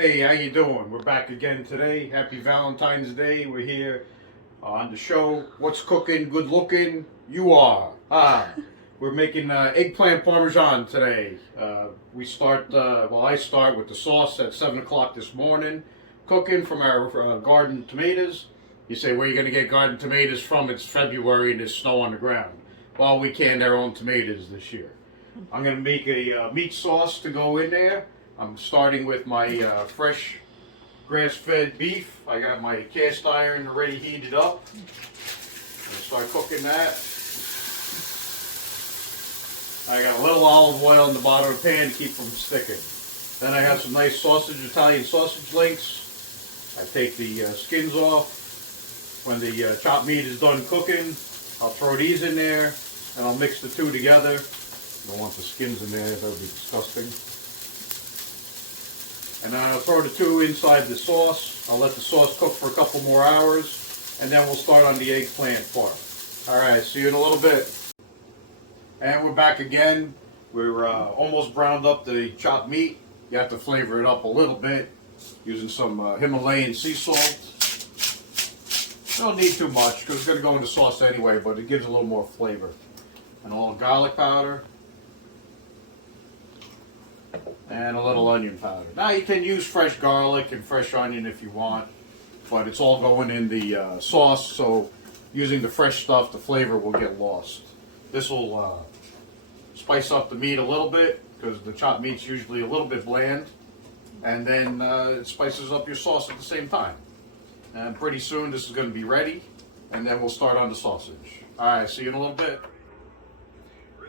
Hey, how you doing? We're back again today. Happy Valentine's Day. We're here on the show. What's cooking? Good looking? You are. We're making eggplant parmesan today. I start with the sauce at 7 o'clock this morning. Cooking from our garden tomatoes. You say, where are you going to get garden tomatoes from? It's February and there's snow on the ground. Well, we canned our own tomatoes this year. I'm going to make a meat sauce to go in there. I'm starting with my fresh grass-fed beef. I got my cast iron already heated up. I'm going to start cooking that. I got a little olive oil in the bottom of the pan to keep from sticking. Then I have some nice sausage, Italian sausage links. I take the skins off. When the chopped meat is done cooking, I'll throw these in there and I'll mix the two together. Don't want the skins in there, that would be disgusting. And then I'll throw the two inside the sauce. I'll let the sauce cook for a couple more hours, and then we'll start on the eggplant part. Alright, see you in a little bit. And we're back again. We're almost browned up the chopped meat. You have to flavor it up a little bit using some Himalayan sea salt. Don't need too much because it's going to go in the sauce anyway, but it gives a little more flavor. And a little garlic powder. And a little onion powder. Now you can use fresh garlic and fresh onion if you want, but it's all going in the sauce, so using the fresh stuff, the flavor will get lost. This will spice up the meat a little bit, because the chopped meat's usually a little bit bland, and then it spices up your sauce at the same time. And pretty soon this is going to be ready, and then we'll start on the sausage. Alright, see you in a little bit.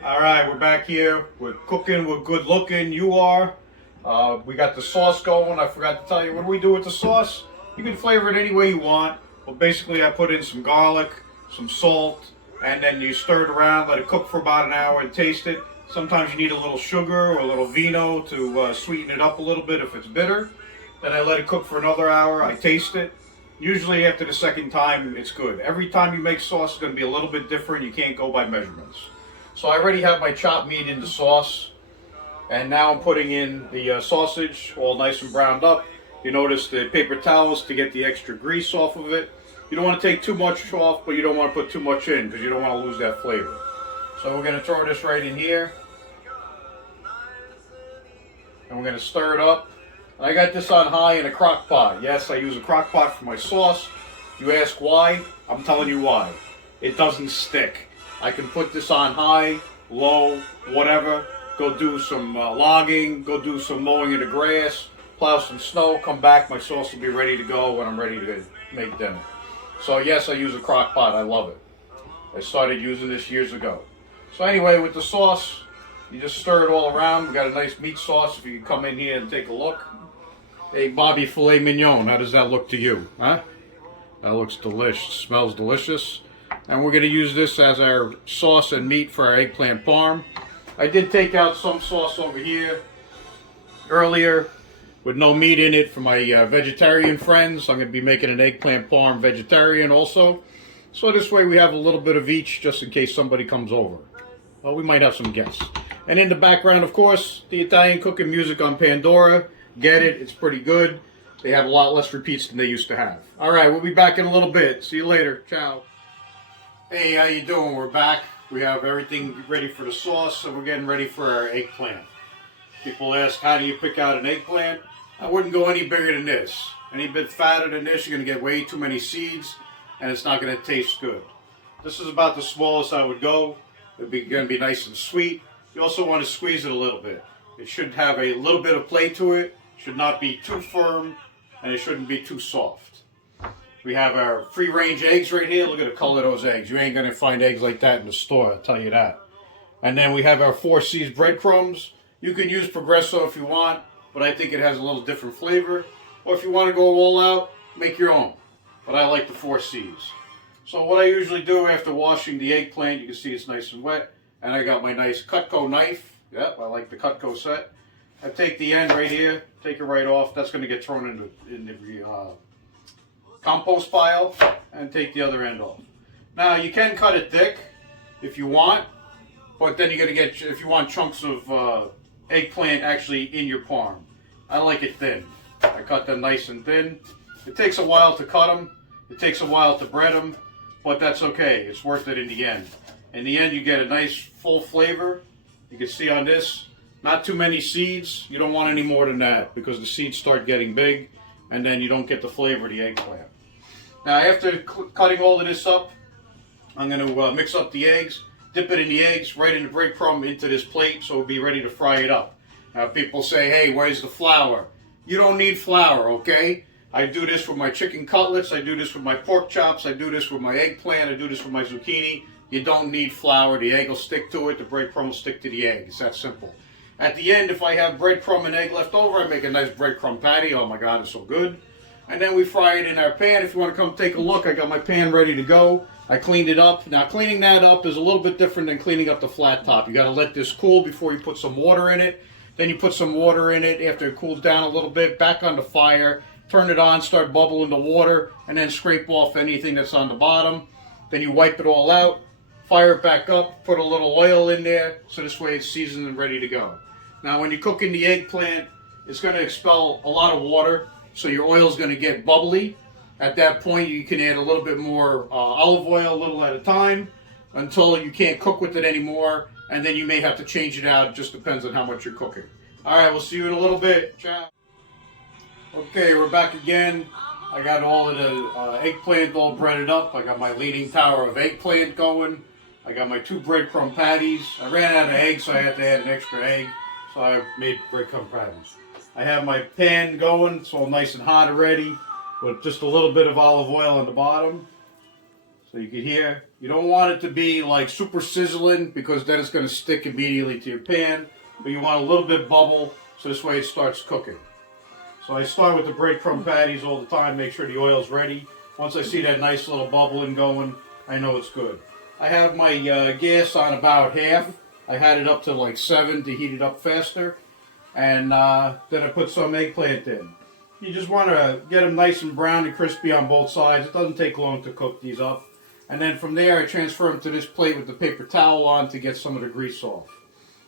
Alright, we're back here. We're cooking, we're good looking, you are. We got the sauce going. I forgot to tell you, what do we do with the sauce? You can flavor it any way you want. But basically I put in some garlic, some salt, and then you stir it around, let it cook for about an hour and taste it. Sometimes you need a little sugar or a little vino to sweeten it up a little bit if it's bitter. Then I let it cook for another hour, I taste it. Usually after the second time it's good. Every time you make sauce it's going to be a little bit different. You can't go by measurements. So I already have my chopped meat in the sauce, and now I'm putting in the sausage, all nice and browned up. You notice the paper towels to get the extra grease off of it. You don't want to take too much off, but you don't want to put too much in because you don't want to lose that flavor. So we're going to throw this right in here, and we're going to stir it up. I got this on high in a crock pot. Yes, I use a crock pot for my sauce. You ask why? I'm telling you why. It doesn't stick. I can put this on high, low, whatever, go do some logging, go do some mowing of the grass, plow some snow, come back, my sauce will be ready to go when I'm ready to make dinner. So yes, I use a crock pot, I love it. I started using this years ago. So anyway, with the sauce, you just stir it all around. We got a nice meat sauce, if you can come in here and take a look. Hey Bobby, filet mignon, how does that look to you? Huh? That looks delicious, smells delicious. And we're going to use this as our sauce and meat for our eggplant parm. I did take out some sauce over here earlier with no meat in it for my vegetarian friends. I'm going to be making an eggplant parm vegetarian also. So this way we have a little bit of each just in case somebody comes over. Well, we might have some guests. And in the background, of course, the Italian cooking music on Pandora. Get it, it's pretty good. They have a lot less repeats than they used to have. Alright, we'll be back in a little bit. See you later. Ciao. Hey, how you doing? We're back. We have everything ready for the sauce, and we're getting ready for our eggplant. People ask, how do you pick out an eggplant? I wouldn't go any bigger than this. Any bit fatter than this, you're going to get way too many seeds, and it's not going to taste good. This is about the smallest I would go. It's going to be nice and sweet. You also want to squeeze it a little bit. It should have a little bit of play to it. It should not be too firm, and it shouldn't be too soft. We have our free-range eggs right here. Look at the color of those eggs. You ain't going to find eggs like that in the store, I'll tell you that. And then we have our 4C's breadcrumbs. You can use Progresso if you want, but I think it has a little different flavor. Or if you want to go all out, make your own. But I like the 4C's. So what I usually do after washing the eggplant, you can see it's nice and wet. And I got my nice Cutco knife. Yep, I like the Cutco set. I take the end right here, take it right off. That's going to get thrown in the compost pile, and take the other end off. Now you can cut it thick if you want, but then you're going to get, if you want chunks of eggplant actually in your parm. I like it thin. I cut them nice and thin. It takes a while to cut them. It takes a while to bread them, but that's okay. It's worth it in the end. In the end, you get a nice full flavor. You can see on this, not too many seeds. You don't want any more than that because the seeds start getting big and then you don't get the flavor of the eggplant. Now, after cutting all of this up, I'm going to mix up the eggs, dip it in the eggs, right in the breadcrumb into this plate so it'll be ready to fry it up. Now, people say, hey, where's the flour? You don't need flour, okay? I do this with my chicken cutlets, I do this with my pork chops, I do this with my eggplant, I do this with my zucchini. You don't need flour. The egg will stick to it, the breadcrumb will stick to the egg. It's that simple. At the end, if I have breadcrumb and egg left over, I make a nice breadcrumb patty. Oh my God, it's so good. And then we fry it in our pan. If you want to come take a look, I got my pan ready to go. I cleaned it up. Now, cleaning that up is a little bit different than cleaning up the flat top. You got to let this cool before you put some water in it. Then you put some water in it after it cools down a little bit, back on the fire, turn it on, start bubbling the water, and then scrape off anything that's on the bottom. Then you wipe it all out, fire it back up, put a little oil in there, so this way it's seasoned and ready to go. Now when you cook in the eggplant, it's going to expel a lot of water, so your oil is going to get bubbly. At that point, you can add a little bit more olive oil, a little at a time, until you can't cook with it anymore, and then you may have to change it out. It just depends on how much you're cooking. All right, we'll see you in a little bit. Ciao. Okay, we're back again. I got all of the eggplant all breaded up. I got my leaning tower of eggplant going. I got my 2 breadcrumb patties. I ran out of eggs, so I had to add an extra egg. So I made breadcrumb patties. I have my pan going. It's all nice and hot already, with just a little bit of olive oil on the bottom. So you can hear. You don't want it to be like super sizzling because then it's going to stick immediately to your pan. But you want a little bit bubble so this way it starts cooking. So I start with the breadcrumb patties all the time, make sure the oil's ready. Once I see that nice little bubbling going, I know it's good. I have my gas on about half. I had it up to like 7 to heat it up faster. And then I put some eggplant in. You just want to get them nice and brown and crispy on both sides. It doesn't take long to cook these up. And then from there, I transfer them to this plate with the paper towel on to get some of the grease off.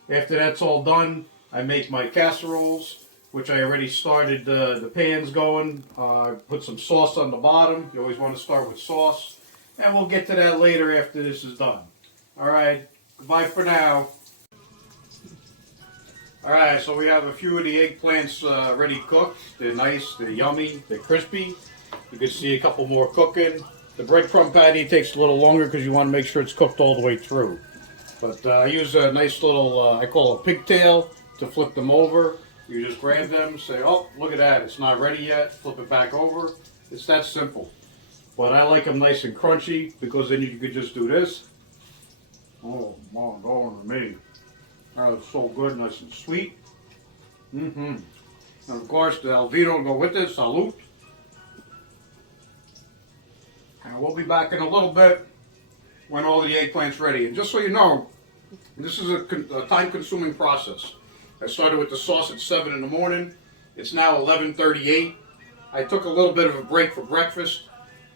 After that's all done, I make my casseroles, which I already started the pans going. Put some sauce on the bottom. You always want to start with sauce. And we'll get to that later after this is done. Alright, goodbye for now. Alright, so we have a few of the eggplants ready cooked. They're nice, they're yummy, they're crispy. You can see a couple more cooking. The breadcrumb patty takes a little longer because you want to make sure it's cooked all the way through. But I use a nice little, I call it a pigtail, to flip them over. You just grab them, say, oh, look at that, it's not ready yet, flip it back over. It's that simple. But I like them nice and crunchy because then you could just do this. Oh, mom, going to me. Oh, it's so good, nice and sweet. And of course, the Alvino will go with this, salute. And we'll be back in a little bit when all the eggplant's ready. And just so you know, this is a time-consuming process. I started with the sauce at 7 in the morning. It's now 11:38. I took a little bit of a break for breakfast,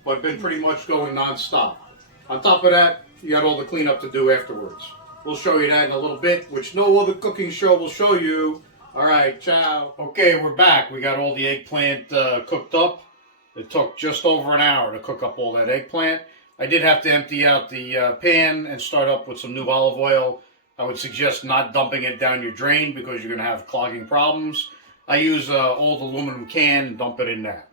but been pretty much going non-stop. On top of that, you got all the cleanup to do afterwards. We'll show you that in a little bit, which no other cooking show will show you. All right, ciao. Okay, we're back. We got all the eggplant cooked up. It took just over an hour to cook up all that eggplant. I did have to empty out the pan and start up with some new olive oil. I would suggest not dumping it down your drain because you're going to have clogging problems. I use an old aluminum can and dump it in that.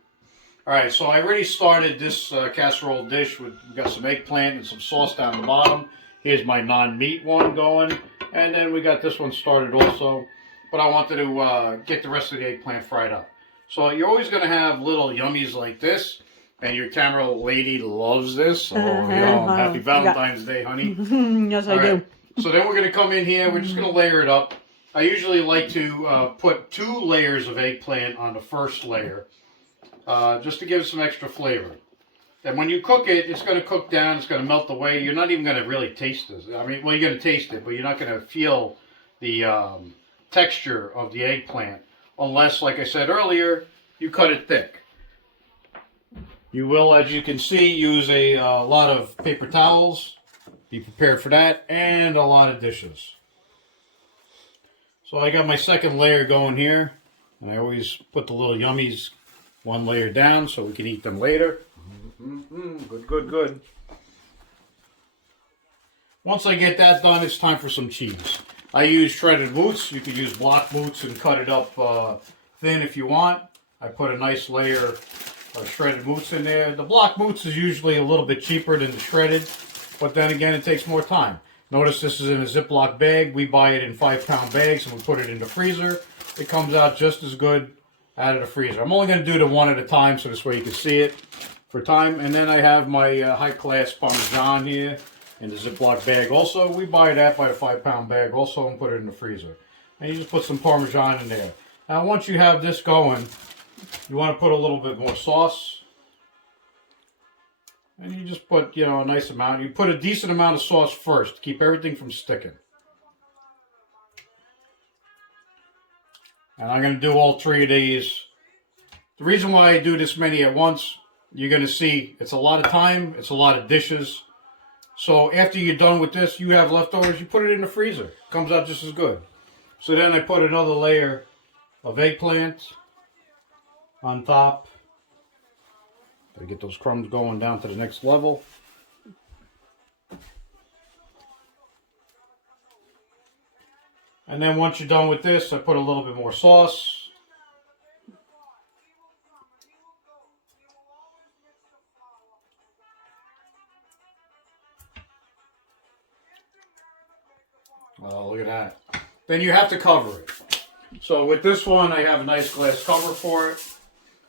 All right, so I already started this casserole dish. We've got some eggplant and some sauce down the bottom. Here's my non-meat one going. And then we got this one started also. But I wanted to get the rest of the eggplant fried up. So you're always going to have little yummies like this. And your camera lady loves this. Oh, happy Valentine's Day, honey. Yes, I do. So then we're going to come in here. We're just going to layer it up. I usually like to put 2 layers of eggplant on the first layer. Just to give it some extra flavor. And when you cook it, it's going to cook down. It's going to melt away. You're not even going to really taste this. I mean, well, you're going to taste it, but you're not going to feel the texture of the eggplant. Unless, like I said earlier, you cut it thick. You will, as you can see, use a lot of paper towels. Be prepared for that. And a lot of dishes. So I got my second layer going here. And I always put the little yummies one layer down so we can eat them later. Good, good, good. Once I get that done, it's time for some cheese. I use shredded moots. You could use block moots and cut it up thin if you want. I put a nice layer of shredded moots in there. The block moots is usually a little bit cheaper than the shredded, but then again, it takes more time. Notice this is in a Ziploc bag. We buy it in 5-pound bags and we put it in the freezer. It comes out just as good out of the freezer. I'm only going to do the one at a time so this way you can see it for time. And then I have my high-class Parmesan here in the Ziploc bag also. We buy that by the 5-pound bag also and put it in the freezer. And you just put some Parmesan in there. Now once you have this going, you want to put a little bit more sauce. And you just put, you know, a nice amount. You put a decent amount of sauce first to keep everything from sticking. And I'm going to do all 3 of these. The reason why I do this many at once, you're going to see it's a lot of time, it's a lot of dishes. So after you're done with this, you have leftovers, you put it in the freezer. It comes out just as good. So then I put another layer of eggplant on top. Gotta get those crumbs going down to the next level. And then once you're done with this, I put a little bit more sauce. Oh, look at that. Then you have to cover it. So with this one, I have a nice glass cover for it.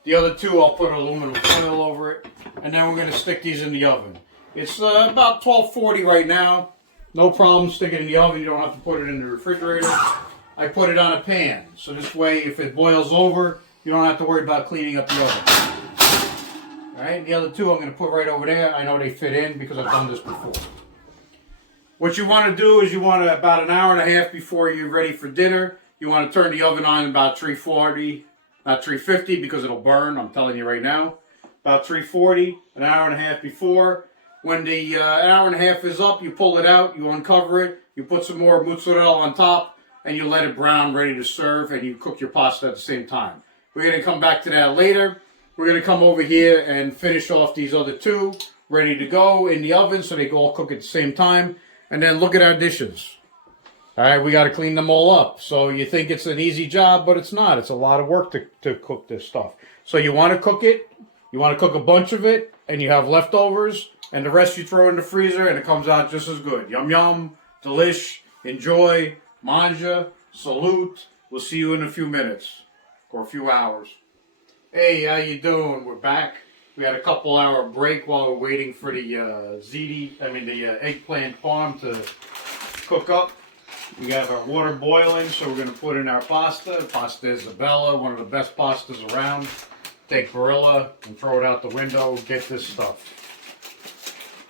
The other two, I'll put aluminum foil over it. And then we're going to stick these in the oven. It's about 1240 right now. No problem, stick it in the oven. You don't have to put it in the refrigerator. I put it on a pan. So this way, if it boils over, you don't have to worry about cleaning up the oven. Alright, the other two I'm going to put right over there. I know they fit in because I've done this before. What you want to do is you want to, about an hour and a half before you're ready for dinner, you want to turn the oven on about 340. Not 350 because it'll burn, I'm telling you right now. About 340, an hour and a half before. When the hour and a half is up, you pull it out, you uncover it, you put some more mozzarella on top, and you let it brown, ready to serve, and you cook your pasta at the same time. We're going to come back to that later. We're going to come over here and finish off these other two, ready to go in the oven so they can all cook at the same time. And then look at our dishes. All right, we got to clean them all up. So you think it's an easy job, but it's not. It's a lot of work to cook this stuff. So you want to cook it. You want to cook a bunch of it, and you have leftovers, and the rest you throw in the freezer, and it comes out just as good. Yum, yum, delish, enjoy, manja, salute. We'll see you in a few minutes or a few hours. Hey, how you doing? We're back. We had a couple-hour break while we're waiting for the eggplant parm to cook up. We have our water boiling, so we're going to put in our pasta. Pasta Isabella, one of the best pastas around. Take Barilla and throw it out the window. Get this stuff.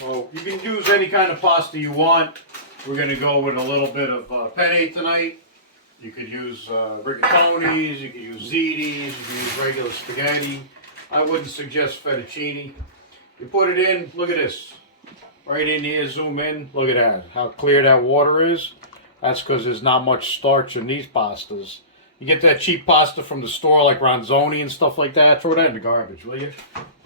Well, you can use any kind of pasta you want. We're going to go with a little bit of penne tonight. You could use rigatonis, you could use zitis, you could use regular spaghetti. I wouldn't suggest fettuccine. You put it in, look at this. Right in here, zoom in, look at that. How clear that water is. That's because there's not much starch in these pastas. You get that cheap pasta from the store like Ronzoni and stuff like that, throw that in the garbage, will you?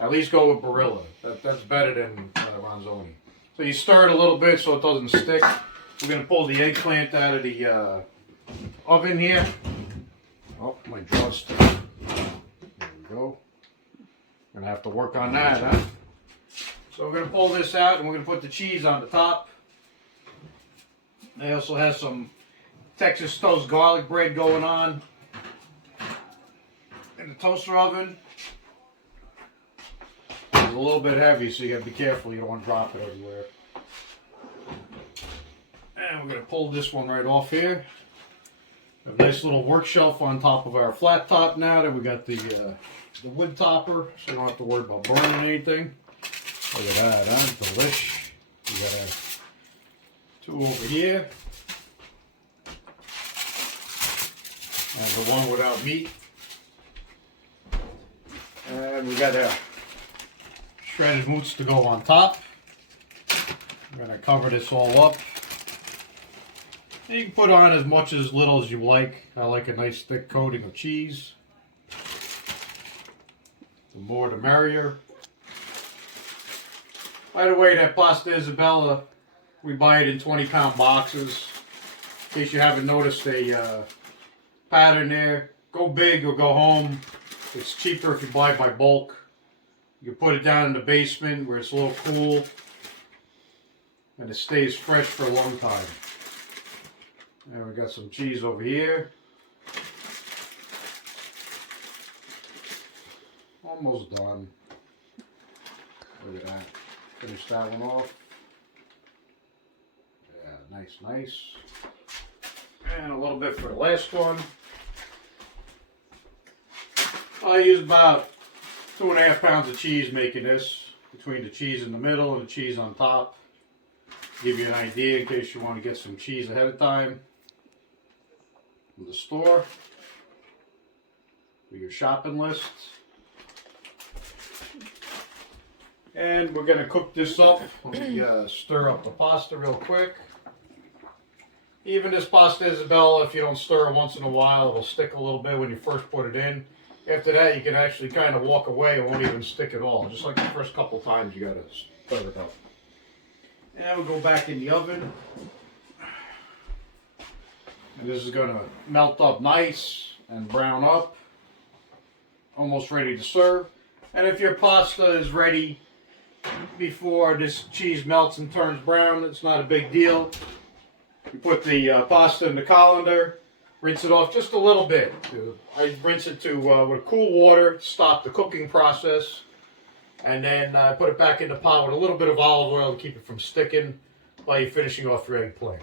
At least go with Barilla. That's better than Ronzoni. So you stir it a little bit so it doesn't stick. We're going to pull the eggplant out of the oven here. Oh, my jaw's stuck. There we go. Going to have to work on that, huh? So we're going to pull this out and we're going to put the cheese on the top. I also have some Texas toast garlic bread going on in the toaster oven. It's a little bit heavy, so you got to be careful. You don't want to drop it everywhere. And we're going to pull this one right off here. A nice little work shelf on top of our flat top now that we got the wood topper, so you don't have to worry about burning anything. Look at that, huh? Delish. We got two over here. And the one without meat. And we got our shredded moots to go on top. I'm going to cover this all up. And you can put on as much as little as you like. I like a nice thick coating of cheese. The more the merrier. By the way, that pasta Isabella, we buy it in 20-pound boxes. In case you haven't noticed a pattern there. Go big or go home. It's cheaper if you buy it by bulk. You put it down in the basement where it's a little cool. And it stays fresh for a long time. And we got some cheese over here. Almost done. Look at that. Finish that one off. Yeah, nice, nice. And a little bit for the last one. I use about 2.5 pounds of cheese making this, between the cheese in the middle and the cheese on top. Give you an idea in case you want to get some cheese ahead of time from the store for your shopping list. And we're going to cook this up. Let me stir up the pasta real quick. Even this pasta Isabella, if you don't stir it once in a while, it'll stick a little bit when you first put it in. After that, you can actually kind of walk away. It won't even stick at all. Just like the first couple times, you got to stir it up. And we'll go back in the oven. And this is going to melt up nice and brown up. Almost ready to serve. And if your pasta is ready before this cheese melts and turns brown, it's not a big deal. You put the pasta in the colander, rinse it off just a little bit. I rinse it with cool water to stop the cooking process. And then put it back in the pot with a little bit of olive oil to keep it from sticking while you're finishing off your eggplant.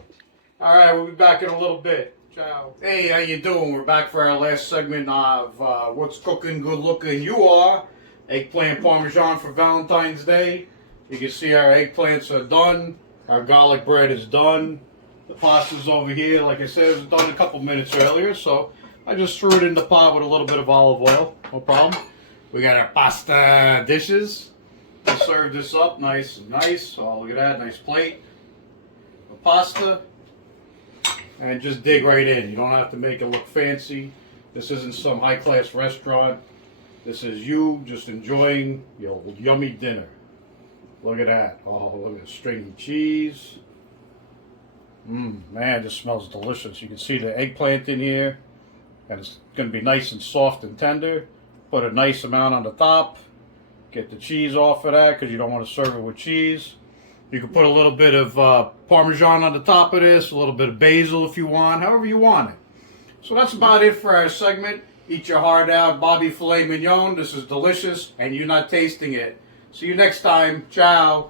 Alright, we'll be back in a little bit. Ciao. Hey, how you doing? We're back for our last segment of What's Cooking Good Looking You Are. Eggplant parmesan for Valentine's Day. You can see our eggplants are done. Our garlic bread is done. The pasta's over here. Like I said, it was done a couple minutes earlier, so I just threw it in the pot with a little bit of olive oil. No problem. We got our pasta dishes. We'll serve this up nice and nice. Oh, look at that, nice plate. The pasta. And just dig right in. You don't have to make it look fancy. This isn't some high-class restaurant. This is you just enjoying your yummy dinner. Look at that. Oh, look at the stringy cheese. Man, this smells delicious. You can see the eggplant in here. And it's going to be nice and soft and tender. Put a nice amount on the top. Get the cheese off of that because you don't want to serve it with cheese. You can put a little bit of Parmesan on the top of this. A little bit of basil if you want. However you want it. So that's about it for our segment. Eat your heart out, Bobby Filet Mignon. This is delicious, and you're not tasting it. See you next time. Ciao.